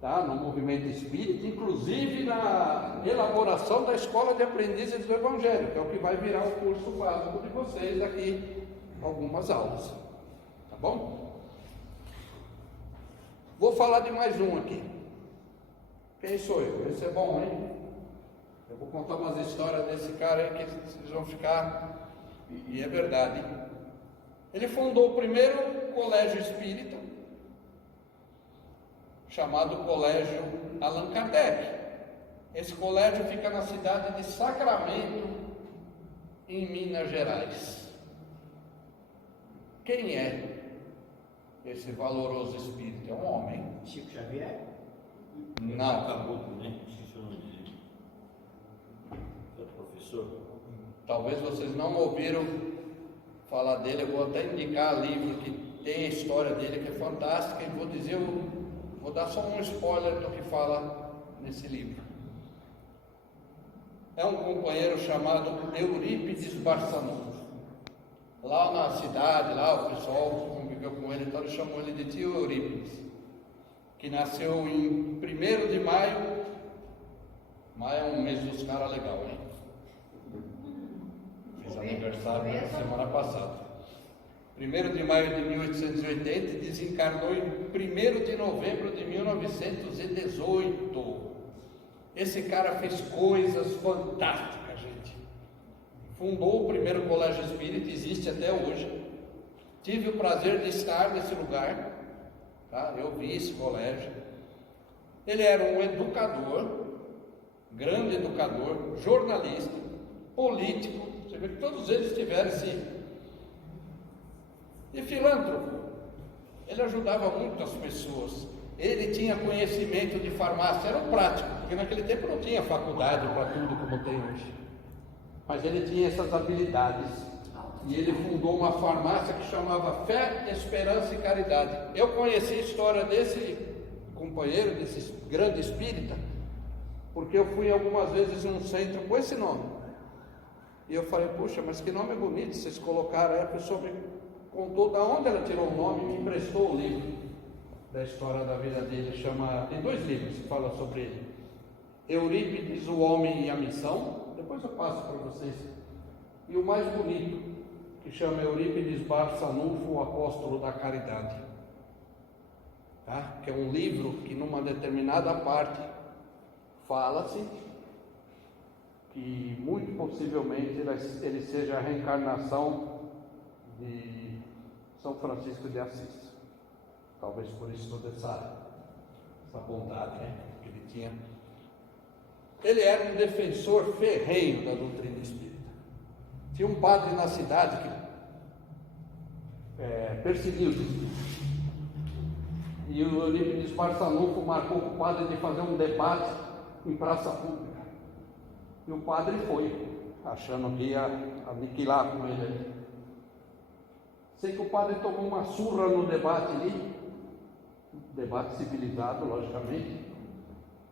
tá, no movimento espírita, inclusive na elaboração da Escola de Aprendizes do Evangelho, que é o que vai virar o curso básico de vocês daqui a algumas aulas. Tá bom? Vou falar de mais um aqui. Quem sou eu? Esse é bom, hein? Eu vou contar umas histórias desse cara aí que vocês vão ficar... E é verdade. Ele fundou o primeiro colégio espírita, chamado Colégio Allan Kardec. Esse colégio fica na cidade de Sacramento, em Minas Gerais. Quem é esse valoroso espírito? É um homem. Chico Xavier? Não. Caboclo, né? Esqueci o nome dele. É professor. Talvez vocês não ouviram falar dele. Eu vou até indicar livro que tem a história dele, que é fantástica, e vou dar só um spoiler do que fala nesse livro. É um companheiro chamado Eurípides Barçanufo. Lá na cidade, lá o pessoal conviveu com ele, então eles chamam ele de tio Eurípides, que nasceu em 1º de maio. Maio é um mês dos caras legal, hein? Fiz aniversário na semana passada. 1º de maio de 1880 e desencarnou em 1º de novembro de 1918. Esse cara fez coisas fantásticas, gente. Fundou o primeiro colégio espírita, existe até hoje. Tive o prazer de estar nesse lugar, tá? Eu vi esse colégio. Ele era um educador, grande educador, jornalista, político. Você vê que todos eles tiveram esse. E filântropo. Ele ajudava muito as pessoas. Ele tinha conhecimento de farmácia, era um prático, porque naquele tempo não tinha faculdade para tudo como tem hoje. Mas ele tinha essas habilidades. E ele fundou uma farmácia que chamava Fé, Esperança e Caridade. Eu conheci a história desse companheiro, desse grande espírita, porque eu fui algumas vezes num centro com esse nome. E eu falei, puxa, mas que nome bonito, vocês colocaram. Aí a pessoa me contou de onde ela tirou o nome e me emprestou o livro da história da vida dele. Tem 2 livros que falam sobre ele. Eurípides, o Homem e a Missão. Depois eu passo para vocês. E o mais bonito, que chama Eurípides Barçanufo, o Apóstolo da Caridade. Tá? Que é um livro que numa determinada parte fala-se que muito possivelmente ele seja a reencarnação de São Francisco de Assis. Talvez por isso toda essa bondade, né, que ele tinha. Ele era um defensor ferrenho da doutrina espírita. Tinha um padre na cidade que perseguiu os espíritos. E o Eurípides Barçanufo marcou com o padre de fazer um debate em praça pública. E o padre foi, achando que ia aniquilar com ele. Sei que o padre tomou uma surra no debate ali, debate civilizado, logicamente,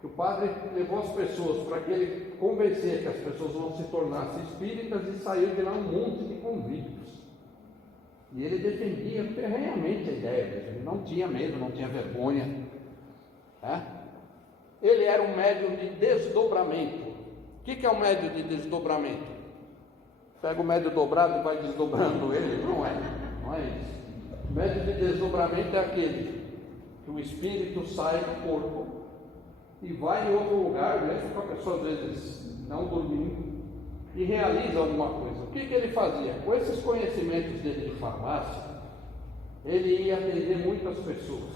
que o padre levou as pessoas para que ele convencer que as pessoas vão se tornar espíritas e saiu de lá um monte de convictos. E ele defendia ferrenhamente a ideia, ele não tinha medo, não tinha vergonha. Né? Ele era um médium de desdobramento. O que é um médium de desdobramento? Pega o médium dobrado e vai desdobrando ele? Não é isso. O médium de desdobramento é aquele que o espírito sai do corpo e vai em outro lugar, mesmo com a pessoa às vezes não dormindo, e realiza alguma coisa. O que ele fazia? Com esses conhecimentos dele de farmácia, ele ia atender muitas pessoas,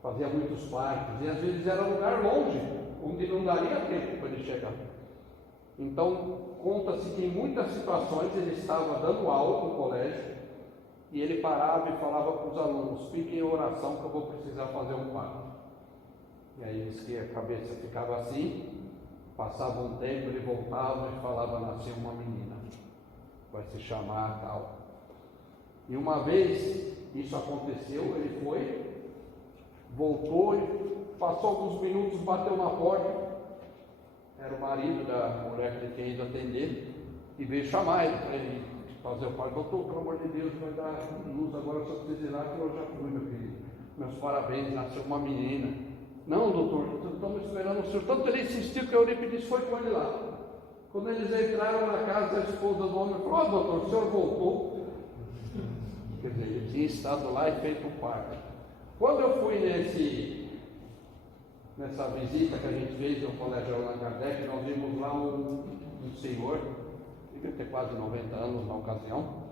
fazia muitos partos, e às vezes era um lugar longe, onde não daria tempo para ele chegar. Então, conta-se que em muitas situações ele estava dando aula no colégio, e ele parava e falava para os alunos, fiquem em oração que eu vou precisar fazer um parto. E aí diz que a cabeça ficava assim, passava um tempo, ele voltava e falava, nasceu uma menina, vai se chamar tal. E uma vez isso aconteceu, ele foi, voltou e passou alguns minutos, bateu na porta, era o marido da mulher que ele tinha ido atender, e veio chamar ele para ele fazer o parto. Doutor, pelo amor de Deus, vai dar luz agora, só precisa ir lá que eu já fui, meu filho. Meus parabéns, nasceu uma menina. Não, doutor, estamos esperando o senhor. Tanto ele insistiu que a Eurípides foi com ele lá. Quando eles entraram na casa, a esposa do homem falou, doutor, o senhor voltou. Quer dizer, ele tinha estado lá e feito o parto. Quando eu fui nessa visita que a gente fez no Colégio Allan Kardec, nós vimos lá um senhor, devia ter quase 90 anos na ocasião,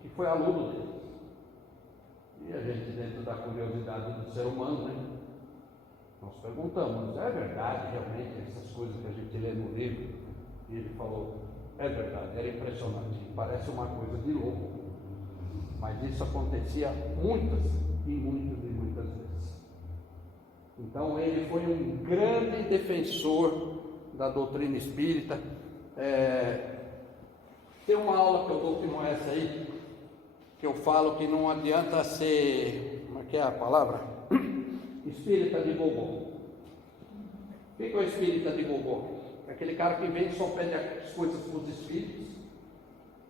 que foi aluno dele. E a gente, dentro da curiosidade do ser humano, né? Nós perguntamos, é verdade realmente essas coisas que a gente lê no livro? E ele falou, é verdade, era impressionante, parece uma coisa de louco, mas isso acontecia muitas vezes. Então ele foi um grande defensor da doutrina espírita. Tem uma aula que eu dou como essa aí, que eu falo que não adianta ser, como é que é a palavra? Espírita de gogó. O que é o espírita de gogó? É aquele cara que vem e só pede as coisas para os espíritos,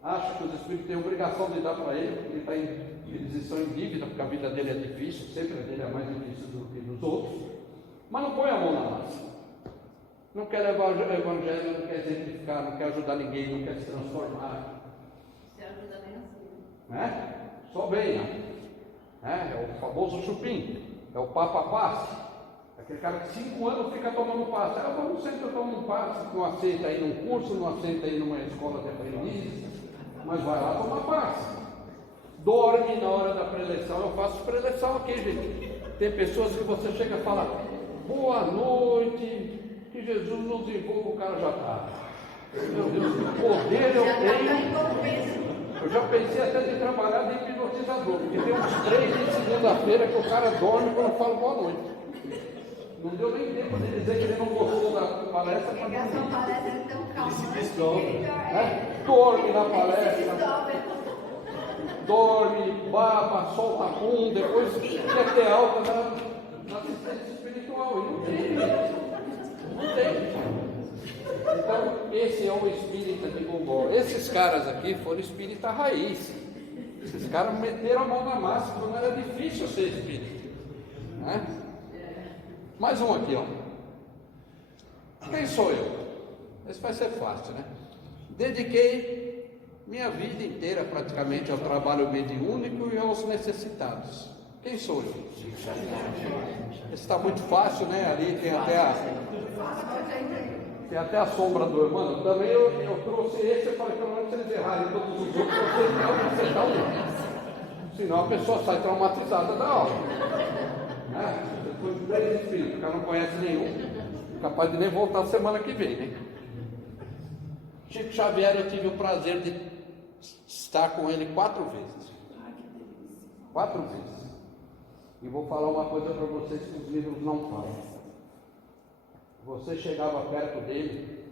acha que os espíritos têm obrigação de dar para ele, porque eles estão em dívida, porque a vida dele é difícil, sempre a dele é mais difícil do que dos outros, mas não põe a mão na massa. Não quer levar o evangelho, não quer exemplificar, não quer ajudar ninguém, não quer se transformar. Você ajuda nem assim. Né? Só vem, né? É o famoso chupim. É o Papa Passe, aquele cara que 5 anos fica tomando passe. Vamos sempre tomar um passe, não aceita ir num curso, não aceita ir numa escola de aprendizes, mas vai lá tomar passe. Dorme na hora da preleção. Eu faço preleção aqui, gente. Tem pessoas que você chega e fala, boa noite, que Jesus nos envolva, o cara já está. Meu Deus, que poder eu Já está tenho. envolvendo. Eu já pensei até de trabalhar de hipnotizador, porque tem uns 3 de segunda-feira que o cara dorme quando eu falo boa noite. Não deu nem tempo de dizer que ele não gostou da palestra. Porque a sua palestra é tão calma. Ele se desdobra. Dorme na palestra, dorme, baba, solta pum, depois quer ter alta na assistência espiritual. E não tem, não tem. Então, esse é o espírita de Gogol. Esses caras aqui foram espírita raiz. Esses caras meteram a mão na massa, não era difícil ser espírita. Né? Mais um aqui, ó. Quem sou eu? Esse vai ser fácil, né? Dediquei minha vida inteira praticamente ao trabalho mediúnico e aos necessitados. Quem sou eu? Esse está muito fácil, né? Ali tem até a sombra do irmão. Também eu trouxe esse, eu falei, pelo menos se eles errarem todos os outros, vocês não acertar um. Senão a pessoa sai traumatizada da aula. Né? Depois de 3 espíritos, o cara não conhece nenhum, capaz de nem voltar semana que vem, né? Chico Xavier, eu tive o prazer de estar com ele 4 vezes. 4 vezes. E vou falar uma coisa para vocês que os livros não falam. Você chegava perto dele,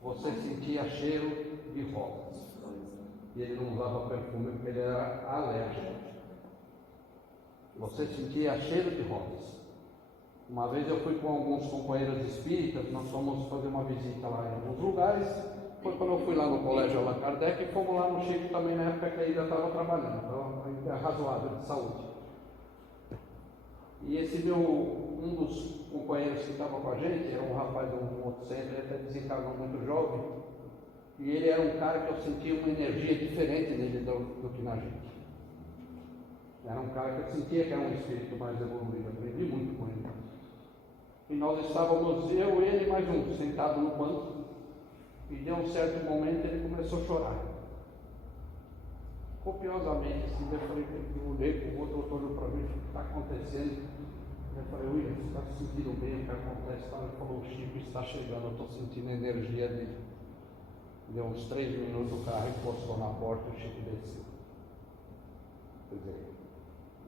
você sentia cheiro de rosas. E ele não usava perfume porque ele era alérgico. Você sentia cheiro de rosas. Uma vez eu fui com alguns companheiros espíritas, nós fomos fazer uma visita lá em alguns lugares. Foi quando eu fui lá no colégio Allan Kardec e fomos lá no Chico também na época que ele ainda estava trabalhando, então ainda é razoável de saúde. E esse um dos companheiros que estava com a gente, era um rapaz de um outro centro, ele até desencarnou muito jovem, e ele era um cara que eu sentia uma energia diferente nele do que na gente. Era um cara que eu sentia que era um espírito mais evoluído, aprendi muito com ele. E nós estávamos, eu, ele e mais um, sentado no banco, e de um certo momento ele começou a chorar. Copiosamente, assim, eu falei, eu olhei para o outro olhou para mim, o que está acontecendo? Eu falei, William, você está se sentindo bem, o que acontece? Ele falou, o Chico está chegando, eu estou sentindo a energia dele. Deu uns 3 minutos, o carro encostou na porta e o Chico desceu. Quer dizer,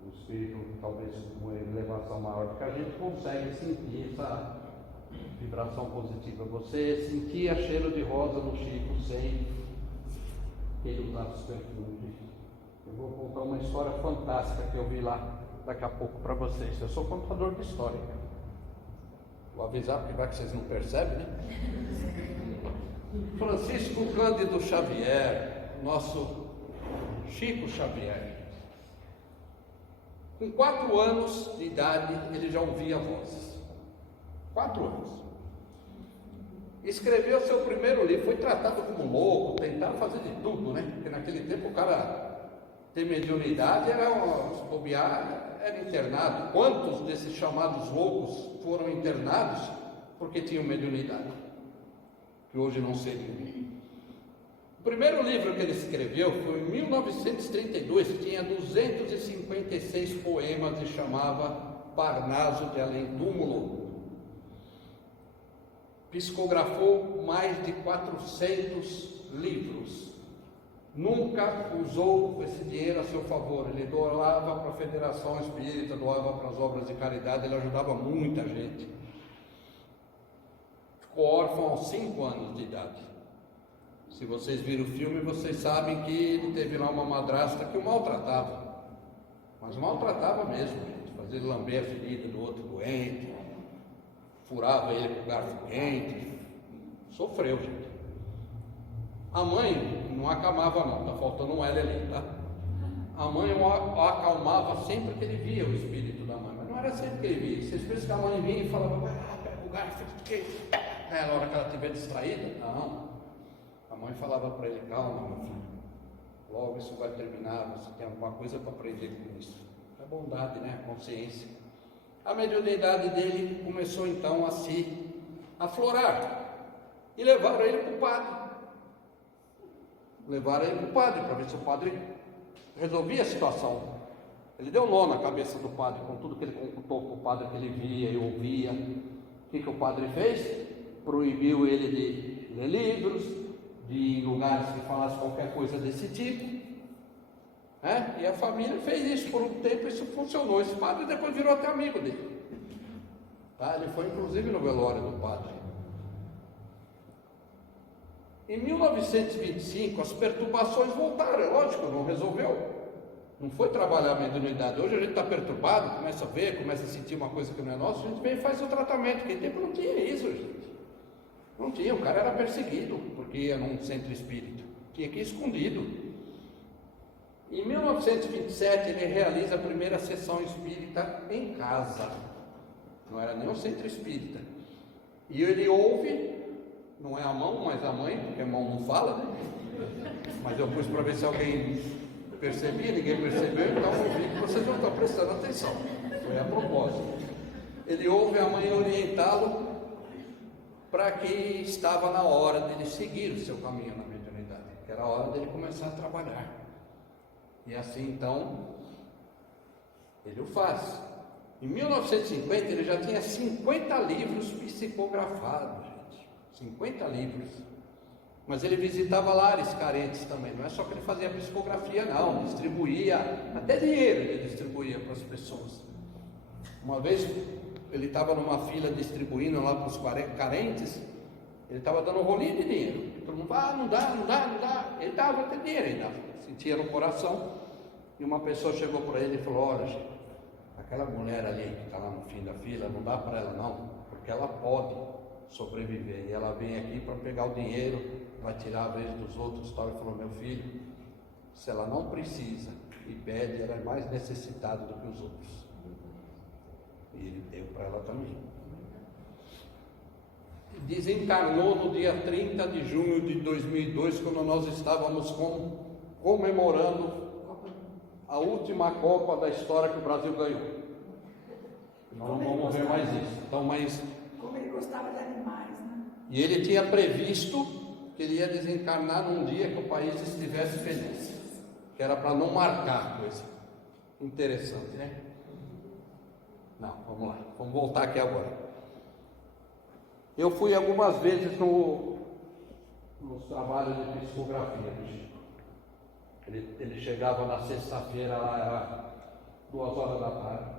o espírito, talvez com uma elevação maior, porque a gente consegue sentir essa vibração positiva. Você sentia cheiro de rosa no Chico sem que ele usasse perfume. Eu vou contar uma história fantástica que eu vi lá daqui a pouco para vocês. Eu sou contador de história. Vou avisar, porque vai que vocês não percebem, né? Francisco Cândido Xavier, nosso Chico Xavier. Com 4 anos de idade, ele já ouvia vozes. 4 anos. Escreveu seu primeiro livro, foi tratado como louco, tentaram fazer de tudo, né? Porque naquele tempo o cara ter mediunidade era bobear, era internado. Quantos desses chamados loucos foram internados porque tinham mediunidade? Que hoje não seriam. O primeiro livro que ele escreveu foi em 1932, tinha 256 poemas e chamava Parnaso de Além Túmulo. Psicografou mais de 400 livros. Nunca usou esse dinheiro a seu favor. Ele doava para a Federação Espírita, doava para as obras de caridade, ele ajudava muita gente. Ficou órfão aos 5 anos de idade. Se vocês viram o filme, vocês sabem que ele teve lá uma madrasta que o maltratava. Mas maltratava mesmo, gente. Fazia ele lamber a ferida do outro doente, furava ele com garfo quente. Sofreu, gente. A mãe não acalmava não, está faltando um L ali, tá? A mãe o acalmava sempre que ele via o espírito da mãe, mas não era sempre que ele via. Vocês pensam que a mãe vinha e falava, vai lá, pega o garfo quente. Na hora que ela estiver distraída, não. A mãe falava para ele, calma, meu filho, logo isso vai terminar, você tem alguma coisa para aprender com isso. É bondade, né? A consciência. A mediunidade dele começou então a se aflorar. E levaram ele para o padre. Levaram ele para o padre, para ver se o padre resolvia a situação. Ele deu nó na cabeça do padre, com tudo que ele contou para o padre que ele via e ouvia. O que o padre fez? Proibiu ele de ler livros, de ir em lugares que falassem qualquer coisa desse tipo. E a família fez isso por um tempo, isso funcionou. Esse padre depois virou até amigo dele. Ele foi inclusive no velório do padre. Em 1925 as perturbações voltaram, é lógico, não resolveu. Não foi trabalhar a mediunidade. Hoje a gente está perturbado, começa a ver, começa a sentir uma coisa que não é nossa, a gente vem e faz o tratamento. Naquele tempo não tinha isso, gente. Não tinha, o cara era perseguido porque ia num centro espírita. Tinha que ir escondido. Em 1927 ele realiza a primeira sessão espírita em casa. Não era nem um centro espírita. E ele ouve, não é a mão, mas a mãe, porque a mão não fala, né? Mas eu pus para ver se alguém percebia, ninguém percebeu, então eu vi que vocês não estão prestando atenção. Foi a propósito. Ele ouve a mãe orientá-lo para que estava na hora dele seguir o seu caminho na mediunidade, que era a hora dele começar a trabalhar. E assim então ele o faz. Em 1950 ele já tinha 50 livros psicografados, gente. 50 livros. Mas ele visitava lares carentes também. Não é só que ele fazia psicografia, não. Distribuía, até dinheiro ele distribuía para as pessoas. Uma vez ele estava numa fila distribuindo lá para os carentes. Ele estava dando um rolinho de dinheiro. Todo mundo falava, não dá. Ele dava até dinheiro, ele dava. Sentia no coração. E uma pessoa chegou para ele e falou: olha, gente, aquela mulher ali que está lá no fim da fila, não dá para ela não, porque ela pode sobreviver. E ela vem aqui para pegar o dinheiro, vai tirar a vez dos outros. Tal. Ele falou: meu filho, se ela não precisa e pede, ela é mais necessitada do que os outros. E ele deu para ela também. Desencarnou no dia 30 de junho de 2002, quando nós estávamos comemorando a última Copa da história que o Brasil ganhou. Nós não vamos ver mais isso. Então, mas... Como ele gostava de animais, né? E ele tinha previsto que ele ia desencarnar num dia que o país estivesse feliz, que era para não marcar coisa. Interessante, né? Não, vamos lá, vamos voltar aqui agora. Eu fui algumas vezes nos trabalhos de psicografia do Chico. Ele chegava na sexta-feira, lá era 2h da tarde,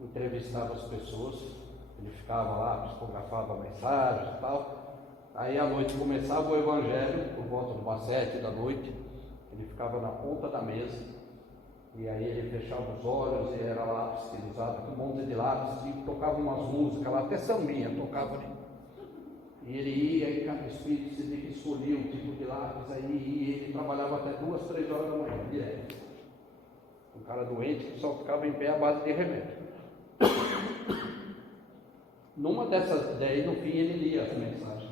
entrevistava as pessoas, ele ficava lá, psicografava mensagens e tal. Aí à noite começava o evangelho, por volta de umas 7 da noite, ele ficava na ponta da mesa, e aí ele fechava os olhos, e era lápis que ele usava, um monte de lápis, e tocava umas músicas lá, até sambinha tocava ali. E ele ia, e cada espírito se que escolhia um tipo de lápis, aí e ele trabalhava até 2, 3 horas da manhã, direto. Um cara doente que só ficava em pé à base de remédio. Numa dessas, daí no fim ele lia as mensagens.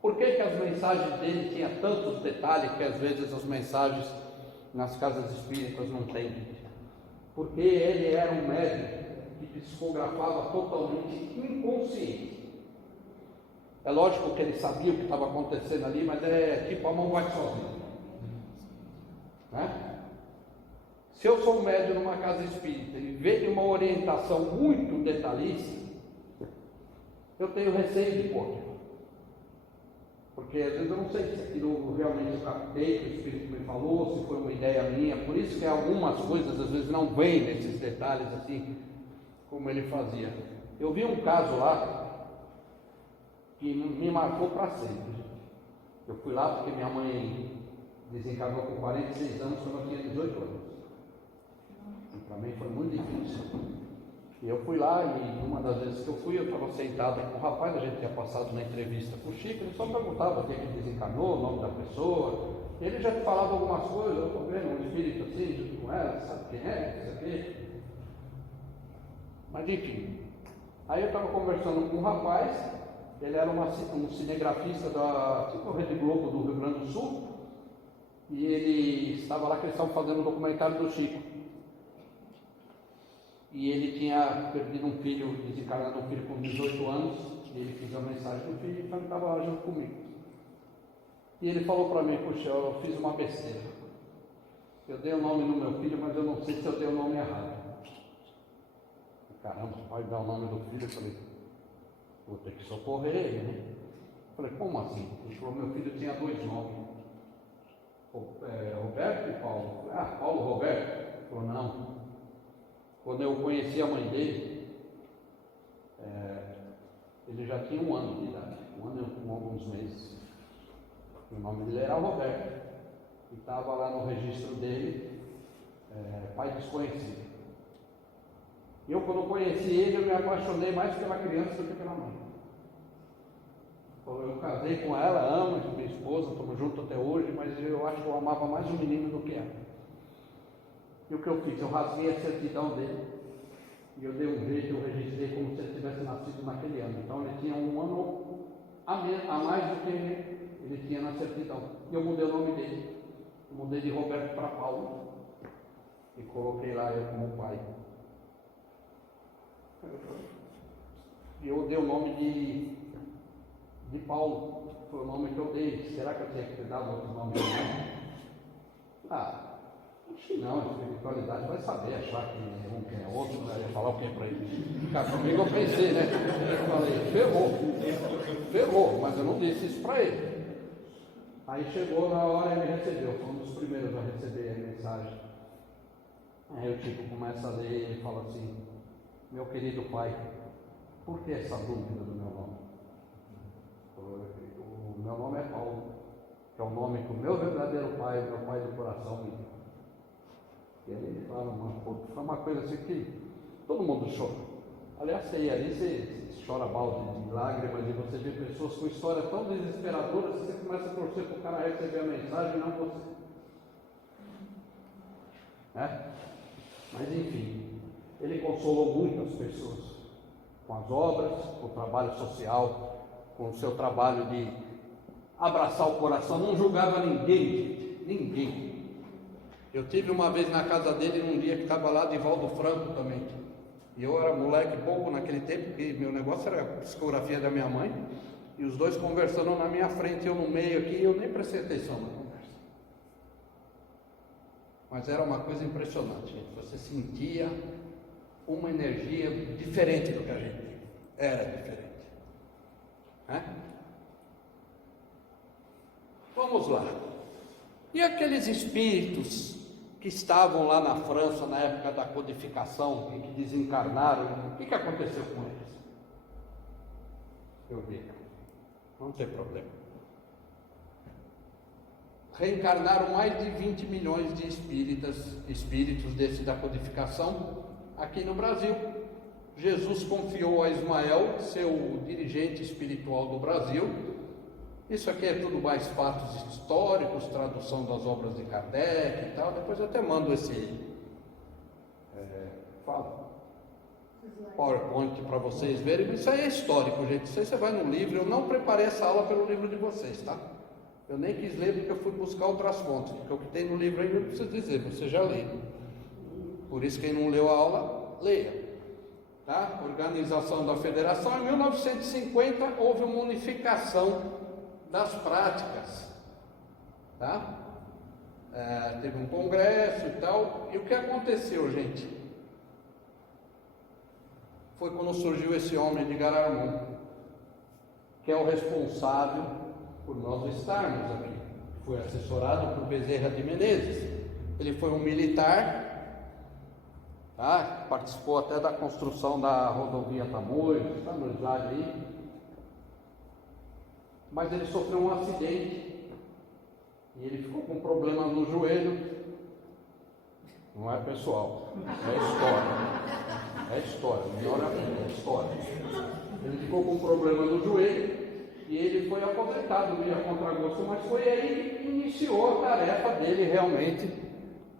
Por que as mensagens dele tinham tantos detalhes que às vezes as mensagens nas casas espíritas não tem? Porque ele era um médium que psicografava totalmente inconsciente. É lógico que ele sabia o que estava acontecendo ali, mas é tipo a mão vai sozinha. Né? Se eu sou um médium numa casa espírita e vejo uma orientação muito detalhista, eu tenho receio de pôr. Porque às vezes eu não sei se aquilo realmente eu captei, que o Espírito me falou, se foi uma ideia minha. Por isso que algumas coisas às vezes não vêm nesses detalhes assim, como ele fazia. Eu vi um caso lá que me marcou para sempre. Eu fui lá porque minha mãe desencarnou com 46 anos quando eu tinha 18 anos. E para mim foi muito difícil. E eu fui lá e uma das vezes que eu fui, eu estava sentado com o rapaz, a gente tinha passado na entrevista com o Chico, ele só perguntava quem é que desencarnou, o nome da pessoa. Ele já falava algumas coisas, eu estou vendo um espírito assim, junto com ela, sabe quem é, não sei o quê. Mas enfim. Aí eu estava conversando com um rapaz. Ele era um cinegrafista da tipo Rede Globo do Rio Grande do Sul, e ele estava lá que eles estavam fazendo um documentário do Chico. E ele tinha perdido um filho, desencarnado um filho com 18 anos, e ele fez a mensagem do filho, então ele estava lá junto comigo. E ele falou para mim: puxa, eu fiz uma besteira. Eu dei o nome no meu filho, mas eu não sei se eu dei o nome errado. Caramba, o pai dá o nome do filho, eu falei, vou ter que socorrer ele, né? Eu falei, como assim? Ele falou, meu filho tinha 2 nomes. Roberto e Paulo. Eu falei, Paulo Roberto? Ele falou, não. Quando eu conheci a mãe dele, ele já tinha 1 ano de idade, 1 ano com alguns meses. O nome dele era Roberto. E estava lá no registro dele, pai desconhecido. Eu, quando conheci ele, eu me apaixonei mais pela criança do que pela mãe. Eu casei com ela, amo minha esposa, estamos juntos até hoje, mas eu acho que eu amava mais o menino do que ela. E o que eu fiz? Eu rasguei a certidão dele e eu dei um jeito, eu registrei como se ele tivesse nascido naquele ano. Então ele tinha 1 ano a mais do que ele tinha na certidão. E eu mudei o nome dele. Eu mudei de Roberto para Paulo e coloquei lá eu como pai. E eu dei o nome de Paulo, foi o nome que eu dei. Será que eu tinha que ter dado outro nome? Não, a espiritualidade vai saber achar que um que é outro, né? Ia falar o que para ele? Ficar comigo eu pensei, né? Eu falei, ferrou, mas eu não disse isso para ele. Aí chegou na hora e ele recebeu, foi um dos primeiros a receber a mensagem. Aí o tipo começa a ler e ele fala assim, meu querido pai, por que essa dúvida do meu nome? O meu nome é Paulo, que é o nome que o meu verdadeiro pai, o meu pai do coração me deu. E ele fala, foi uma coisa assim que todo mundo chora. Aliás, você chora balde de lágrimas e você vê pessoas com histórias tão desesperadoras que você começa a torcer para o cara receber a mensagem e não você. Mas enfim, ele consolou muitas pessoas com as obras, com o trabalho social, com o seu trabalho de abraçar o coração, não julgava ninguém, gente, ninguém. Eu tive uma vez na casa dele num dia que estava lá de Valdo Franco também. E eu era moleque pouco naquele tempo, porque meu negócio era a psicografia da minha mãe, e os dois conversando na minha frente, eu no meio aqui, eu nem prestei atenção na conversa. Mas era uma coisa impressionante, gente. Você sentia uma energia diferente do que a gente tinha. Era diferente. Vamos lá. E aqueles espíritos que estavam lá na França na época da codificação e que desencarnaram, o que aconteceu com eles? Eu vi, não tem problema. Reencarnaram mais de 20 milhões de espíritos desse da codificação aqui no Brasil. Jesus confiou a Ismael, seu dirigente espiritual do Brasil. Isso aqui é tudo mais fatos históricos, tradução das obras de Kardec e tal. Depois eu até mando esse PowerPoint para vocês verem. Isso aí é histórico, gente. Isso aí você vai no livro. Eu não preparei essa aula pelo livro de vocês, tá? Eu nem quis ler porque eu fui buscar outras fontes. Porque o que tem no livro aí não precisa dizer, você já leu. Por isso, quem não leu a aula, leia. Tá? Organização da Federação. Em 1950 houve uma unificação das práticas, tá? Teve um congresso e tal, e o que aconteceu, gente? Foi quando surgiu esse homem de Gararmon, que é o responsável por nós estarmos aqui. Foi assessorado por Bezerra de Menezes. Ele foi um militar, tá? Participou até da construção da rodovia Tamoios, está no slide aí. Mas ele sofreu um acidente e ele ficou com problemas no joelho. Não é pessoal, é história, melhor é história. Ele ficou com problema no joelho e ele foi aposentado via contragosto, mas foi aí que iniciou a tarefa dele realmente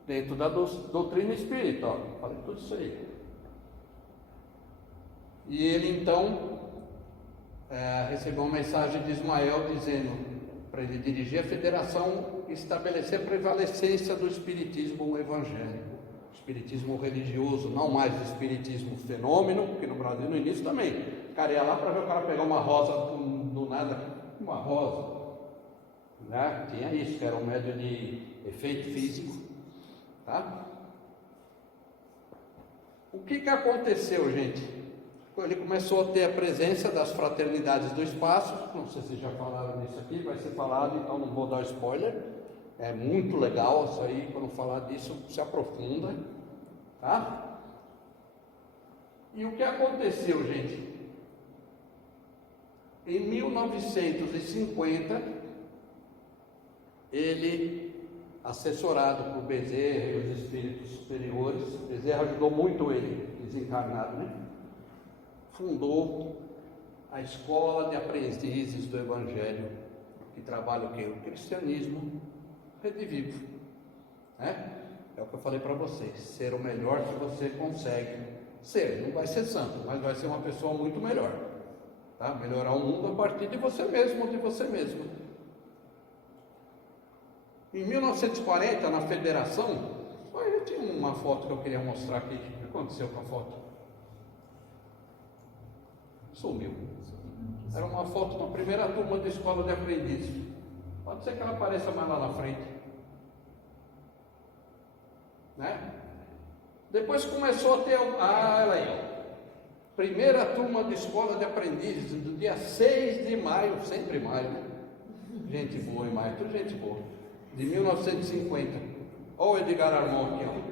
dentro da doutrina espírita. Falei tudo isso aí. E ele então recebeu uma mensagem de Ismael dizendo para ele dirigir a federação e estabelecer a prevalecência do espiritismo evangélico, espiritismo religioso, não mais o espiritismo fenômeno, porque no Brasil no início também, o cara ia lá para ver o cara pegar uma rosa do nada, uma rosa, né? Tinha isso, que era um médio de efeito físico, Tá? O que aconteceu, gente? Ele começou a ter a presença das fraternidades do espaço. Não sei se já falaram disso aqui, vai ser falado, então não vou dar spoiler. É muito legal isso aí, quando falar disso se aprofunda, tá? E o que aconteceu, gente? Em 1950, ele, assessorado por Bezerra e os espíritos superiores, Bezerra ajudou muito ele, desencarnado, né? Fundou a Escola de Aprendizes do Evangelho, que trabalha o quê? O cristianismo redivivo, né? É o que eu falei para vocês, ser o melhor que você consegue ser. Não vai ser santo, mas vai ser uma pessoa muito melhor, tá? Melhorar o mundo a partir de você mesmo, de você mesmo. Em 1940, na Federação, eu tinha uma foto que eu queria mostrar aqui. O que aconteceu com a foto? Sumiu. Era uma foto da primeira turma da Escola de Aprendizes. Pode ser que ela apareça mais lá na frente, né? Depois começou a ter ela aí, ó. Primeira turma da Escola de Aprendizes, do dia 6 de maio, sempre maio, né? Gente boa em maio, tudo gente boa. De 1950. Olha o Edgar Armand aqui,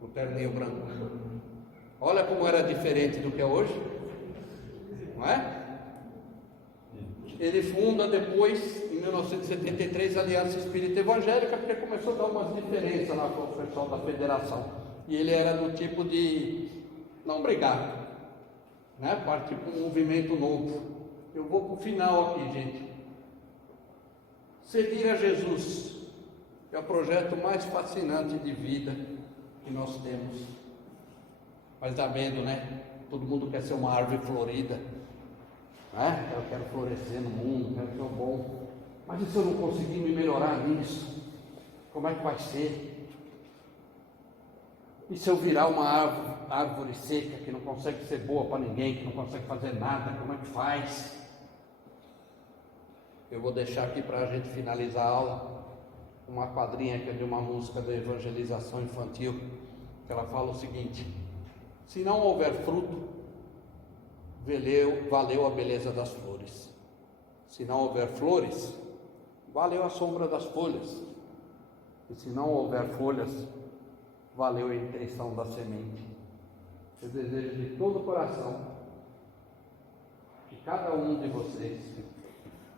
ó. O terninho branco. Olha como era diferente do que é hoje, não é? Ele funda depois, em 1973, a Aliança Espírita Evangélica, porque começou a dar umas diferenças lá com o pessoal da federação. E ele era do tipo de não brigar, né? Partir para um movimento novo. Eu vou para o final aqui, gente. Seguir a Jesus é o projeto mais fascinante de vida que nós temos. Mas está vendo, né? Todo mundo quer ser uma árvore florida, né? Eu quero florescer no mundo, quero ser bom. Mas e se eu não conseguir me melhorar nisso? Como é que vai ser? E se eu virar uma árvore seca que não consegue ser boa para ninguém, que não consegue fazer nada, como é que faz? Eu vou deixar aqui para a gente finalizar a aula uma quadrinha que é de uma música da evangelização infantil, que ela fala o seguinte: se não houver fruto, valeu a beleza das flores. Se não houver flores, valeu a sombra das folhas. E se não houver folhas, valeu a intenção da semente. Eu desejo de todo o coração que cada um de vocês,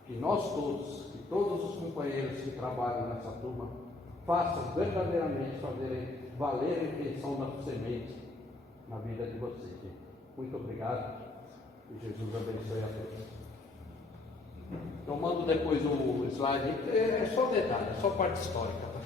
que nós todos, que todos os companheiros que trabalham nessa turma, façam verdadeiramente valer a intenção da semente na vida de vocês. Muito obrigado e Jesus abençoe a todos. Então mando depois o slide, é só detalhe, é só parte histórica, tá?